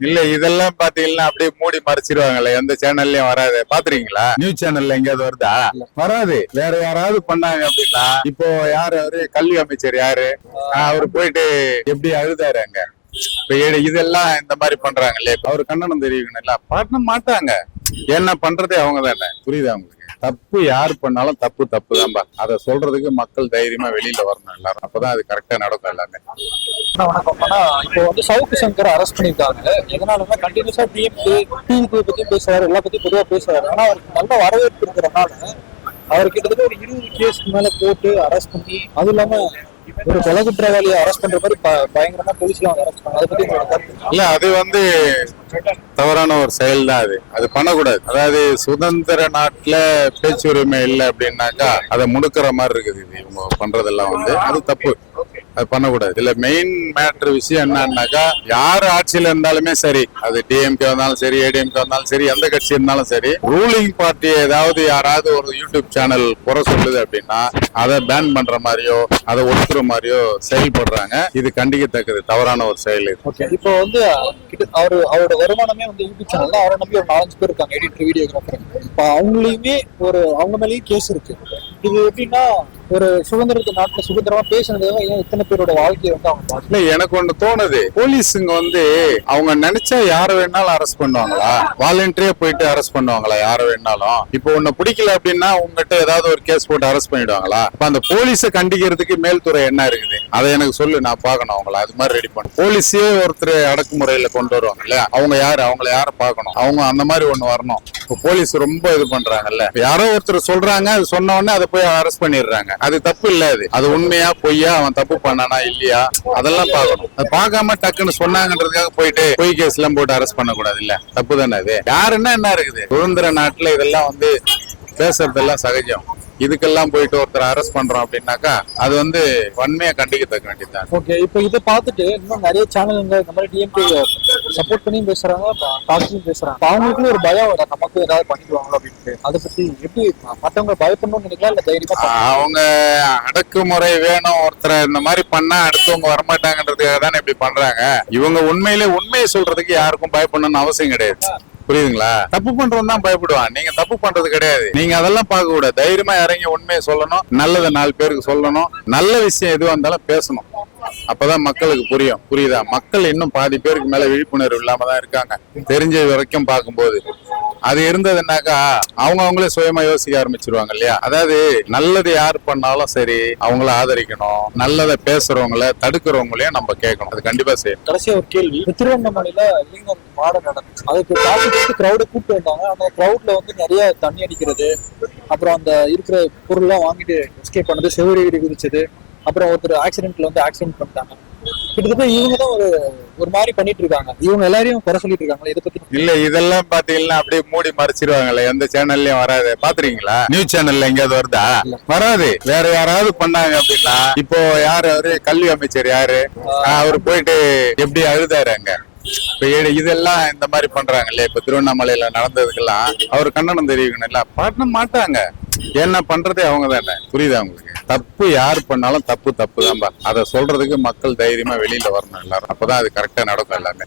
இல்ல இதெல்லாம் பாத்தீங்கன்னா அப்படியே மூடி மறைச்சிருவாங்கல்ல, எந்த சேனல்லயும் வராது. பாத்துறீங்களா? நியூஸ் சேனல்ல எங்கேயாவது வருதா? வராது. வேற யாராவது பண்ணாங்க அப்படின்னா, இப்போ யாரு அவரு கல்வி அமைச்சர் யாரு, அவரு போயிட்டு எப்படி அழுதாரு அங்க. இப்ப இதெல்லாம் இந்த மாதிரி பண்றாங்க இல்லையா, அவரு கண்டனம் தெரிவிக்கணும். பண்ண மாட்டாங்க. என்ன பண்றதே அவங்க தானே. புரியுதா உங்களுக்கு? தப்பு யார் பண்ணாலும் தப்பு தப்பு தான்பா. அதை சொல்றதுக்கு மக்கள் தைரியமா வெளியில வரணும் எல்லாரும். அப்பதான் அது கரெக்டா நடக்கும் எல்லாமே. வணக்கம். ஆனா இப்போ வந்து சவுக்கு சங்கர் அரெஸ்ட் பண்ணிருக்காங்க. எதனாலன்னா கண்டினியூஸா டிஎம்கே பத்தி பேசுறாரு, எல்லா பத்தி பொதுவா பேசுறாரு. ஆனா அவருக்கு நல்ல வரவேற்பு இருக்கிறதுனால அவர் கிட்டத்தட்ட ஒரு 20 கேஸ்க்கு மேல போட்டு அரெஸ்ட் பண்ணி, அது இல்லாம ஒரு கொலை குற்றவாளியை அரெஸ்ட் பண்ற மாதிரி பயங்கரமா போலீஸ்லாம் அரெஸ்ட் பண்ணாங்க. அதை பத்தி உங்களோட கருத்து? இல்ல அது தவறான ஒரு செயல் தான். அது பண்ணக்கூடாது. அதாவது சுதந்திர நாட்டுல பேச்சுரிமை இல்லை அப்படின்னாக்கா அதை முடுக்கிற மாதிரி இருக்குது. இது இவங்க பண்றதெல்லாம் அது தப்பு. அது பண்ணக்கூடாது. இதுல மெயின் மேட்ரு விஷயம் என்னன்னாக்கா, யாரு ஆட்சியில இருந்தாலுமே சரி, அது டிஎம்கே வந்தாலும் சரி, ஏடிஎம்கே வந்தாலும் சரி, எந்த கட்சி இருந்தாலும் சரி, ரூலிங் பார்ட்டி ஏதாவது யாராவது ஒரு யூடியூப் சேனல் குறை சொல்லுது அப்படின்னா அதை பேன் பண்ற மாதிரியோ அதை ஒடுக்குற மாதிரியோ செயல்படுறாங்க. இது கண்டிக்கத்தக்கது, தவறான ஒரு செயல். ஓகே, இப்போ அவரோட வருமானமே யூடியூப் சேனல் அவரை நம்பி ஒரு 4-5 பேர் இருக்காங்க, எடிட்டர், வீடியோகிராஃபர். இப்போ அவங்களையுமே அவங்க மேலேயும் கேஸ் இருக்கு. இது எப்படின்னா, ஒரு சுதந்திர நாட்டுல சுதந்திரமா பேசுனதுக்காக ஏன் இத்தனை பேரோட வாழ்க்கையை அவங்க எனக்கு ஒண்ணு தோணுது. போலீஸுங்க அவங்க நினைச்சா யார வேணாலும் அரெஸ்ட் பண்ணுவாங்களா? வாலண்டரியா போயிட்டு அரெஸ்ட் பண்ணுவாங்களா யார வேணாலும்? இப்போ உன்னை பிடிக்கல அப்படின்னா உங்ககிட்ட ஏதாவது ஒரு கேஸ் போட்டு அரெஸ்ட் பண்ணிடுவாங்களா? இப்ப அந்த போலீஸை கண்டிக்கிறதுக்கு மேல்துறை என்ன இருக்குது? அதை எனக்கு சொல்லு, நான் பாக்கணும் அவங்கள. அது மாதிரி ரெடி பண்ணு. போலீஸே ஒருத்தர் அடக்குமுறையில கொண்டு வருவாங்க இல்லையா, அவங்க யாரு, அவங்கள யார பாக்கணும்? அவங்க அந்த மாதிரி ஒண்ணு வரணும். இப்போ போலீஸ் ரொம்ப இது பண்றாங்கல்ல, யாரோ ஒருத்தர் சொல்றாங்க, அது சொன்ன உடனே அதை போய் அரெஸ்ட் பண்ணிடுறாங்க. அது தப்பு இல்ல. அது உண்மையா பொய்யா, அவன் தப்பு பண்ணானா இல்லையா, அதெல்லாம் பார்க்கணும். அது பார்க்காம டக்குன்னு சொன்னாங்கன்றதுக்காக போயிட்டு பொய் கேஸ் எல்லாம் போட்டு அரெஸ்ட் பண்ணக்கூடாது. இல்ல தப்பு தானே அது. யாருன்னா என்ன இருக்குது? சுதந்திர நாட்டுல இதெல்லாம் பேசுறதெல்லாம் சகஜம். இதுக்கெல்லாம் போயிட்டு ஒருத்தர் அரெஸ்ட் பண்றோம் அப்படின்னாக்கா அது வன்மையா கண்டிக்கத்தக்க வேண்டியதுதான். ஓகே, இப்போ இதை பார்த்துட்டு இன்னும் நிறைய சேனலுங்க இந்த மாதிரி டிஎம்கே சப்போர்ட் பண்ணி பேசுறாங்க, டாக்ஸியும் பேசுறாங்க. அவங்களுக்குள்ள ஒரு பயம் வர, நமக்கு ஏதாவது பண்ணிடுவாங்களோ அப்படின்ட்டு. அதை பத்தி எப்படி மற்றவங்க பயப்படணும்னு நினைக்கலாம், இல்ல தைரியமா? அவங்க அடக்குமுறை வேணும், ஒருத்தரை இந்த மாதிரி பண்ணா அடுத்தவங்க வரமாட்டாங்கன்றதுக்காக தானே இப்படி பண்றாங்க. இவங்க உண்மையை சொல்றதுக்கு யாருக்கும் பயப்படணும்னு அவசியம் கிடையாது. புரியுதுங்களா? தப்பு பண்றவன் தான் பயப்படுவான். நீங்க தப்பு பண்றது கிடையாது. நீங்க அதெல்லாம் பார்க்க கூடாது. தைரியமா இறங்கி உண்மையை சொல்லணும், நல்லதை 4 பேருக்கு சொல்லணும், நல்ல விஷயம் எதுவா இருந்தாலும் பேசணும். அப்பதான் மக்களுக்கு புரியும். புரியுதா? மக்கள் இன்னும் பாதி பேருக்கு மேல விழிப்புணர்வு இல்லாம தான் இருக்காங்க, தெரிஞ்ச வரைக்கும் பார்க்கும்போது. அது இருந்ததுன்னாக்கா அவங்களே சுயமா யோசிக்க ஆரம்பிச்சிருவாங்க இல்லையா. அதாவது நல்லது யார் பண்ணாலும் சரி அவங்கள ஆதரிக்கணும், நல்லதை பேசுறவங்கள தடுக்கிறவங்களையும் நம்ம கேட்கணும். அது கண்டிப்பா செய்யணும். கடைசியா ஒரு கேள்வி. திருவண்ணாமலையில இளைஞர் மாடம் நடந்துச்சு. அதுக்கு டாபிக் கிரௌட கூப்பிட்டு வந்தாங்க. அந்த கிரௌட்ல நிறைய தண்ணி அடிக்கிறது, அப்புறம் அந்த இருக்கிற பொருள்லாம் வாங்கிட்டு எஸ்கேப் பண்ணது, செவரி குதிச்சது, அப்புறம் ஒருத்தர் ஆக்சிடென்ட் பண்ணிட்டாங்க. கிட்டத்தட்ட இவங்க தான் ஒரு மாதிரி பண்ணிட்டு இருக்காங்க. இவங்க எல்லாரையும் குறை சொல்லிட்டு இருக்காங்க. இதை பத்தி இல்ல இதெல்லாம் பாத்தீங்கன்னா அப்படியே மூடி மறைச்சிருவாங்கல்ல, எந்த சேனல்லயும் வராது. பாத்துறீங்களா? நியூஸ் சேனல்ல எங்கேயாவது வருதா? வராது. வேற யாராவது பண்ணாங்க அப்படின்னா, இப்போ யாரு அவரு கல்வி அமைச்சர் யாரு, அவரு போயிட்டு எப்படி அழுதாரு அங்க. இப்ப இதெல்லாம் இந்த மாதிரி பண்றாங்க இல்லையா. இப்ப திருவண்ணாமலையில நடந்ததுக்கெல்லாம் அவர் கண்டனம் தெரிவிக்கணும். பண்ண மாட்டாங்க. என்ன பண்றதே அவங்க தானே. புரியுதா உங்களுக்கு? தப்பு யார் பண்ணாலும் தப்பு தப்பு தான்பா. அதை சொல்றதுக்கு மக்கள் தைரியமா வெளியில வரணும் எல்லாரும். அப்பதான் அது கரெக்டா நடக்கும் எல்லாமே.